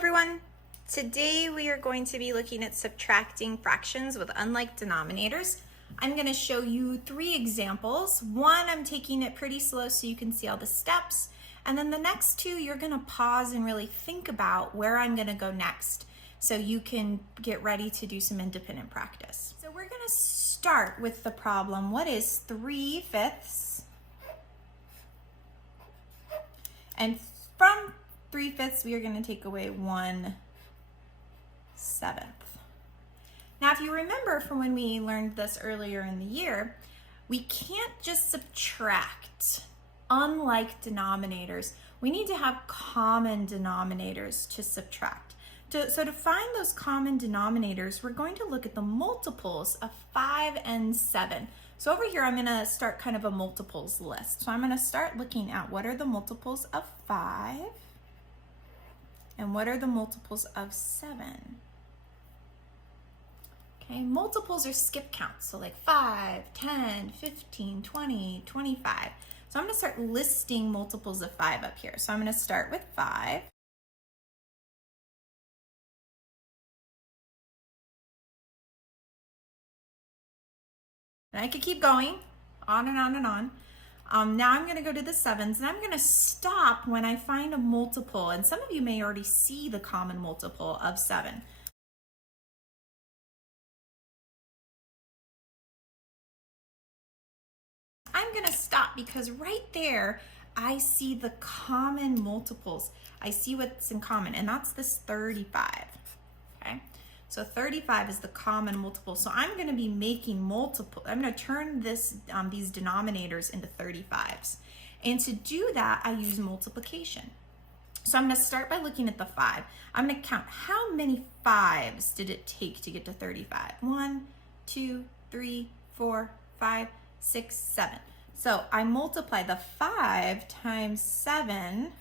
everyone. Today we are going to be looking at subtracting fractions with unlike denominators. I'm going to show you 3 examples. One, I'm taking it pretty slow so you can see all the steps. And then the next 2, you're going to pause and really think about where I'm going to go next so you can get ready to do some independent practice. So we're going to start with the problem. What is 3/5? And from 3/5, we are going to take away 1/7. Now, if you remember from when we learned this earlier in the year, we can't just subtract. Unlike denominators, we need to have common denominators to subtract. So to find those common denominators, we're going to look at the multiples of 5 and 7. So over here, I'm going to start kind of a multiples list. So I'm going to start looking at what are the multiples of 5 and what are the multiples of 7. Okay, multiples are skip counts, so like 5, 10, 15, 20, 25. So I'm going to start listing multiples of 5 up here. So I'm going to start with 5. And I could keep going on and on and on. Now I'm going to go to the 7s, and I'm going to stop when I find a multiple. And some of you may already see the common multiple of 7. I'm going to stop because right there, I see the common multiples. I see what's in common, and that's this 35. Okay, so 35 is the common multiple. So I'm going to be making multiple. I'm going to turn these denominators into 35s. And to do that, I use multiplication. So I'm going to start by looking at the 5. I'm going to count how many 5s did it take to get to 35. 1, 2, 3, 4, 5, 6, 7. So I multiply the 5 times 7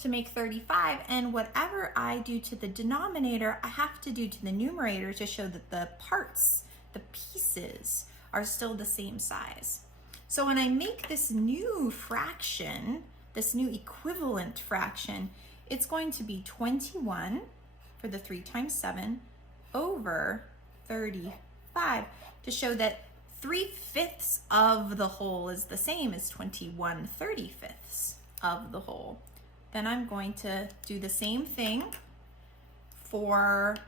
to make 35, and whatever I do to the denominator, I have to do to the numerator to show that the parts, the pieces, are still the same size. So when I make this new fraction, this new equivalent fraction, it's going to be 21 for the 3 times 7 over 35 to show that 3/5 of the whole is the same as 21 35ths of the whole. Then I'm going to do the same thing for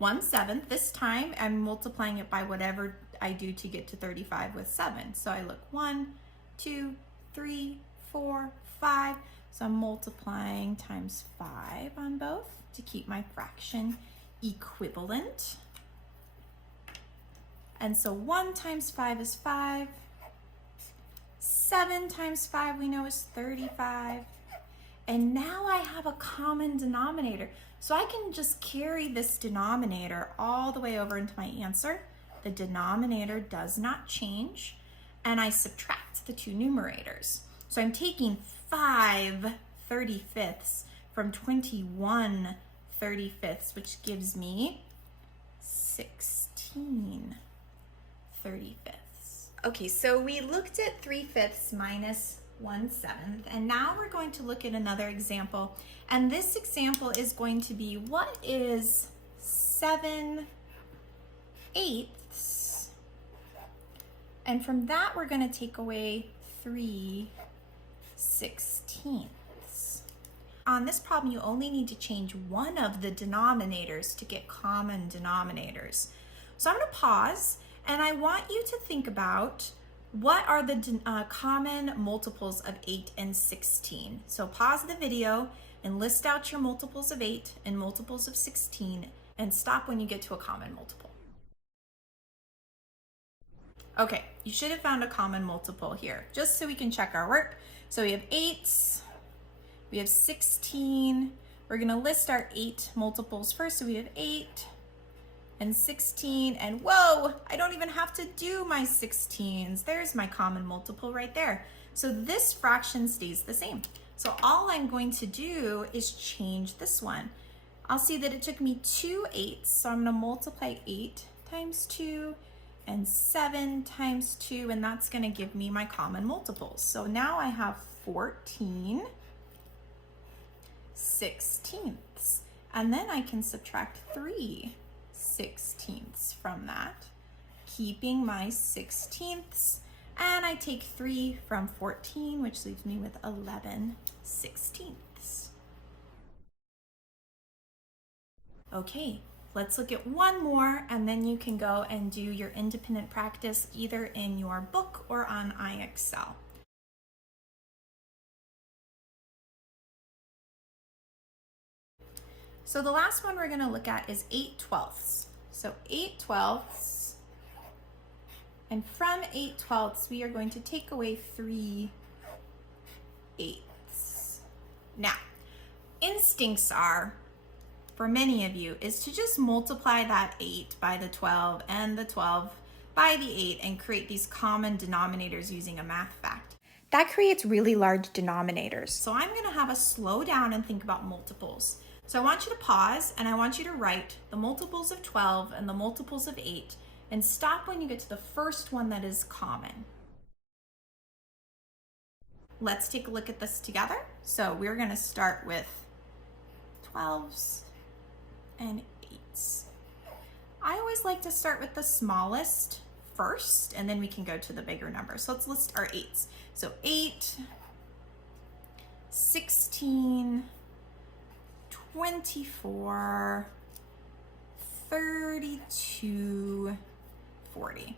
1/7. This time I'm multiplying it by whatever I do to get to 35 with 7. So I look 1, 2, 3, 4, 5. So I'm multiplying times 5 on both to keep my fraction equivalent. And so 1 times 5 is 5. 7 times 5 we know is 35. And now I have a common denominator. So I can just carry this denominator all the way over into my answer. The denominator does not change. And I subtract the 2 numerators. So I'm taking 5 35ths from 21 35ths, which gives me 16 35ths. Okay, so we looked at 3/5 minus 1/7, and now we're going to look at another example. And this example is going to be, what is 7/8? And from that, we're going to take away 3/16. On this problem, you only need to change one of the denominators to get common denominators. So I'm going to pause, and I want you to think about what are the common multiples of 8 and 16. So pause the video and list out your multiples of 8 and multiples of 16, and stop when you get to a common multiple. Okay, you should have found a common multiple here, just so we can check our work. So we have 8, we have 16. We're going to list our 8 multiples first. So we have 8 and 16, and whoa, I don't even have to do my 16s. There's my common multiple right there. So this fraction stays the same. So all I'm going to do is change this one. I'll see that it took me 2 8s, so I'm going to multiply 8 times 2 and 7 times 2, and that's going to give me my common multiples. So now I have 14 16ths. And then I can subtract 3/16 from that, keeping my 16ths. And I take 3 from 14, which leaves me with 11/16. Okay, let's look at one more, and then you can go and do your independent practice either in your book or on iExcel. So the last one we're going to look at is 8/12. So 8/12, and from 8/12 we are going to take away 3/8. Now, instincts are, for many of you, is to just multiply that 8 by the 12 and the 12 by the 8 and create these common denominators using a math fact. That creates really large denominators. So I'm going to have us slow down and think about multiples. So I want you to pause and I want you to write the multiples of 12 and the multiples of 8 and stop when you get to the first one that is common. Let's take a look at this together. So we're going to start with 12s and 8s. I always like to start with the smallest first, and then we can go to the bigger number. So let's list our 8s. So 8, 16, 24, 32, 40.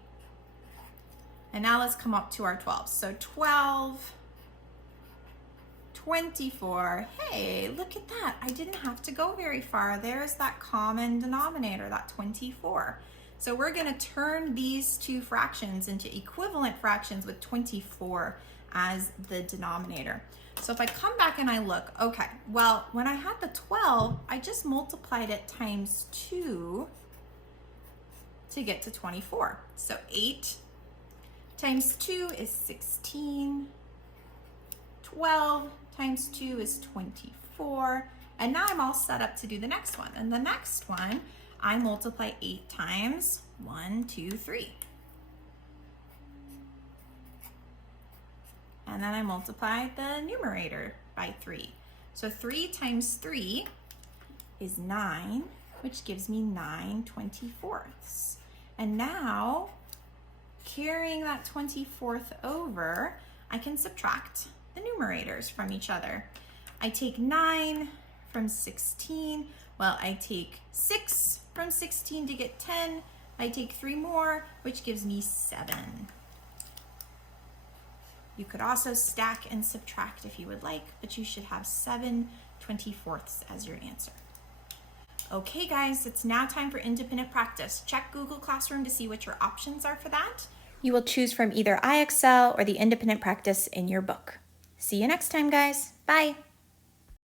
And now let's come up to our 12s. So 12, 24. Hey, look at that. I didn't have to go very far. There's that common denominator, that 24. So we're going to turn these two fractions into equivalent fractions with 24 as the denominator. So if I come back and I look, okay, well, when I had the 12, I just multiplied it times 2 to get to 24. So 8 times 2 is 16. 12 times 2 is 24. And now I'm all set up to do the next one. And the next one, I multiply 8 times 1, 2, 3. And then I multiply the numerator by 3. So 3 times 3 is 9, which gives me 9/24. And now, carrying that 24th over, I can subtract the numerators from each other. I take 9 from 16. Well, I take 6 from 16 to get 10. I take 3 more, which gives me 7. You could also stack and subtract if you would like, but you should have 7/24 as your answer. Okay guys, it's now time for independent practice. Check Google Classroom to see what your options are for that. You will choose from either iExcel or the independent practice in your book. See you next time, guys. Bye.